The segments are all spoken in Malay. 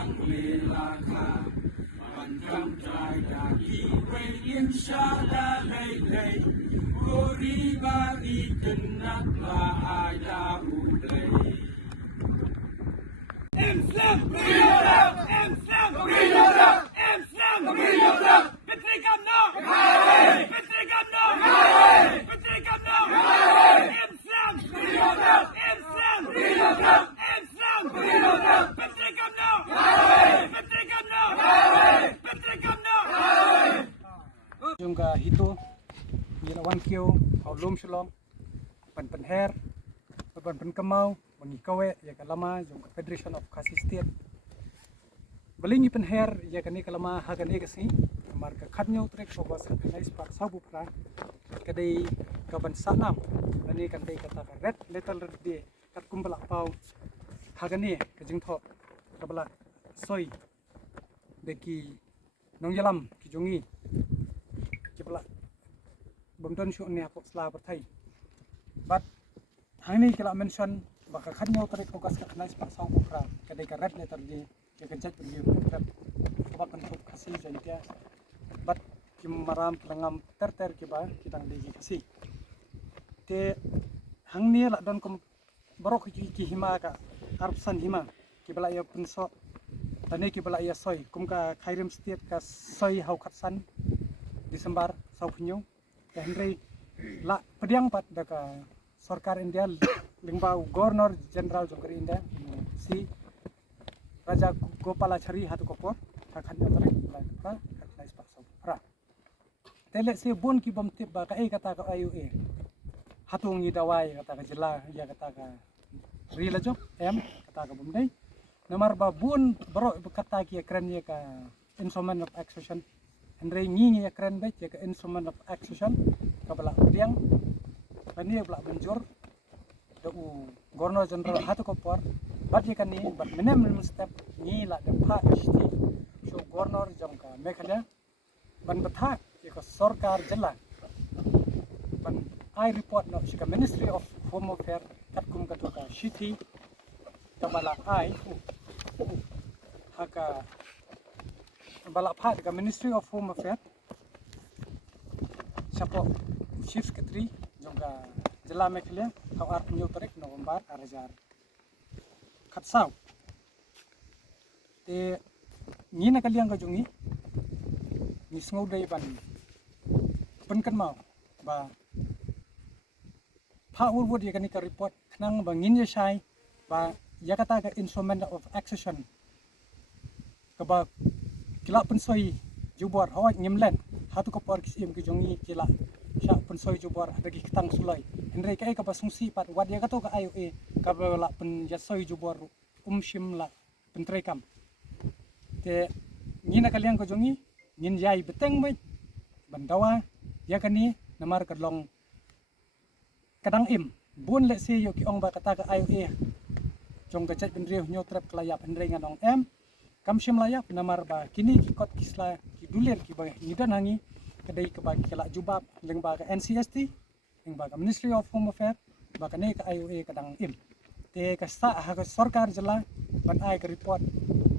lang lilaka Pantang trai wei lian sha la lei lei Kori bari kenak la ada ulei Islam Islam Islam Islam Islam Petri Kamno Petri Kamno Petri Kamno Islam Islam Islam Islam Petri Kamno Petri Kamno Petri Kamno Jungka hito Yelawan kio Haulum Shalom Pan Her Pan Kamau Bagi kawe ya kalama jung Federation of Khasi State Balingi pen her ya kani kalama hagani kasi marka khatnyo trek sobas kanai spak sabu pra kadai kaban sanam ani kan dei kata red little red de kat kumbala pau hagani kajing tho kabala soi deki nongyalam ki jongi kibala bamdon shu ne apok sla pathai but hani kala mention baka khatnyo trek fokus ka kanai spak sabu pra kadai ka red little de kejat beliau terhadap kebakan untuk kasih jantia bat kim maram pelangam ter kiba kita lagi kasih te hangni la don kom barok ki hima ka arpsan hima kibala ya punso tane kibala ya soy kum ka khairim state ka soy hau khatsan disembar saupunyo henry la pediang pat daka sarkar india lingbau governor general jongkar india si Raja Gopalachari hatu kopor kakhan jotare la ka ispak so pra tele se bon ki bom tip ba ka e kata ka ayue hatung ni dawai kata ka jela ya kata ka rila jo em kata ka bom dai nomor ba bon bro kata ki kren ya ka instrument of execution andre ngi ya kren ba ya ka instrument of execution ka bala diang pani bala benjor do governor general hatu kopor bat ye kani bat minimum step ni la de pha sti so governor jongka mekhala ban batha ye ko sarkar jilla ban I report no shika ministry of home affairs kat kum ka to ka city tabala I haka bala pha ka ministry of home affairs sapo chief secretary jongka jilla mekhala kawar new tarik November 2000 Katsau te ni na kaliang ka jungi ni sngau dai ban penkan mau ba pha urwod ya kani ka report knang ba ngin ya shai ba ya kata ka instrument of accession ka ba kila pensoi jubor hawat ngimlen hatu ka por kisim ki jungi kila sha pensoi jubor dagi kitang sulai henry kai ka pasungsi pat wad ya kato ka ayo ka la pen jasoi jubor shim la pentrekam te ngina kaliang ko jongi ngin jai beteng mai bandawa ya kani namar kadlong kadang im bun le se yo ki ong ba kata ka ayo jong ka chat benriu nyo trap klayap henry nganong em kam shim layap namar ba kini ki kot kisla ki duler ki ba ngidan hangi kadai ka ba kala jubab leng ba ka NCST leng ba ka Ministry of Home Affairs ba ka ne ka ayo kadang im te kasta ha ka sarkar jala ban ai ka report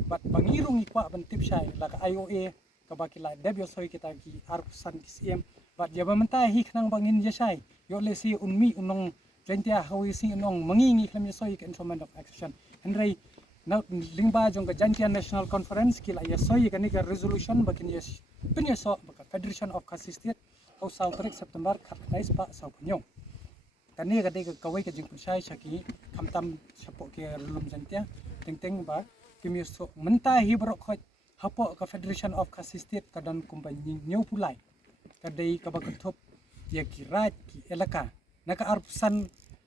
bat bangirung ikwa ban tipsai la ka IOA ka bakila debyo soi kita ki arsan kisiem bat jaba mentai hi khnang bangin jasai yo le si unmi unong jentia hawi si unong mangingi klam soi ka instrument of action henry na lingba jong ka jantia national conference kila ya soi ka ni ka resolution bakin yes pinya so baka federation of khasi state au south September khatais pa sau punyo tani ka dei ka kawai ka jing pusai saki kamtam sapo ke lum jantia teng ba kimi so menta hi bro khoj hapo ka federation of khasi state ka dan company new pulai ka dei ka bakthop ya ki raj ki elaka naka arpsan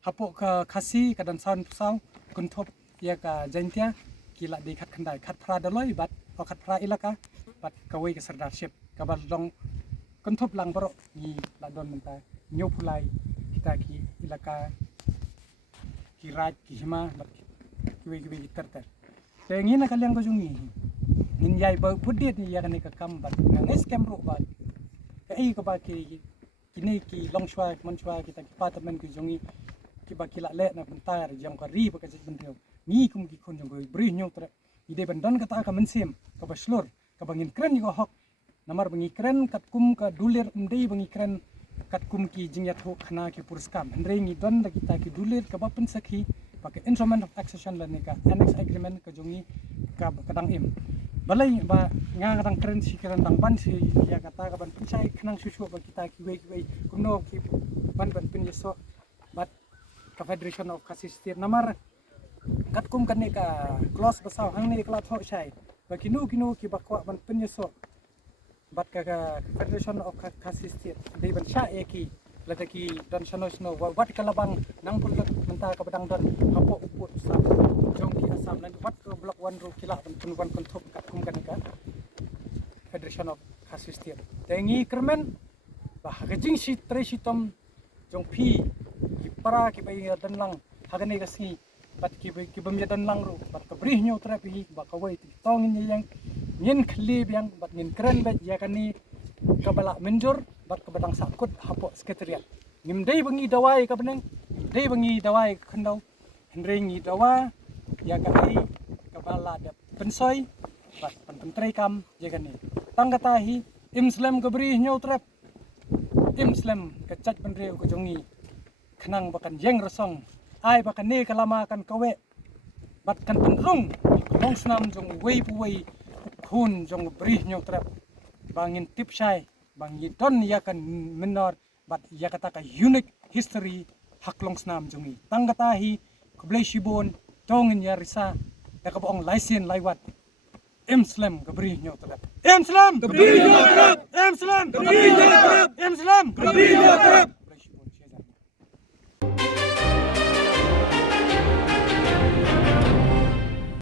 hapo ka khasi ka dan san pusau kunthop ya ka jantia kila dei khat khandai khat phra daloi bat o khat phra elaka bat kawai ka sardarship ka ba long kunthop lang bro ni la don menta new pulai kita ki ilaka ki raj ki hima bat kiwi ter te ngina kaliang ko jungi ngin yai ba pudit ni ya kan ka kam bat nges kem ro ba ai ko ba ki kini ki longshwa monshwa kita ki department ki jungi ki ba kila le na pentar jam ka ri ba ka jit benteu ni kum ki khon jong bri nyu tra ide bandon kata ka mensim ka baslur ka bangin kren juga hok namar bangi kren kat kum ka dulir umdei bangi kren kat kum ki jingyat ho khana ki purskam andre ngi don da kita ki dulir ka ba pensakhi pakai instrument of accession lan ka annex agreement ka jongi ka kadang im balai ba nga kadang kren si kren dang ban si ya kata ka ban pensai khnang susu ba kita ki wei kumno ki ban pin yeso bat ka federation of kasistir namar kat kum kan ka close basau hang ni klat ho shai ba kinu ki bakwa ban pin yeso bat ka federation of kasistir dei ban sha eki lataki dan sano wat kalabang nang pulut menta ka badang don hapo uput sam jongki asam nan wat ka blok wan ru kila ban tunwan konthop kat kum kan ka federation of kasistir tengi kermen bah gajing si tresi tom jong pi ki para ki bai dan lang hagane ka si bat ki bamya dan lang ru bat ka brih nyo trapi ba ka wai ti tong ni yang ngin klib yang bat ngin keren ba ya kani kabala menjur bat ka badang sakut hapo sekretariat ngimdei bangi dawai ka beneng dei bangi dawai khendau hendring dawa ya ka ai kabala da pensoi bat pentrai kam ya kani tanggatahi imslam ka brih nyo trap imslam ka chat bandre ko jongi khnang bakan yeng rasong ai bakan ne kalama kan kawe bat kan penrung long snam jong wei puwei khun jong brih nyo trap bangin tip shai bang yidon ya kan menor bat ya kata ka unique history haklong snam jongi tanggatahi kublai shibon tongin ya risa ya ka bong laisen laiwat imslam ka brih nyo trap imslam ka brih nyo trap imslam ka brih nyo trap imslam ka brih nyo trap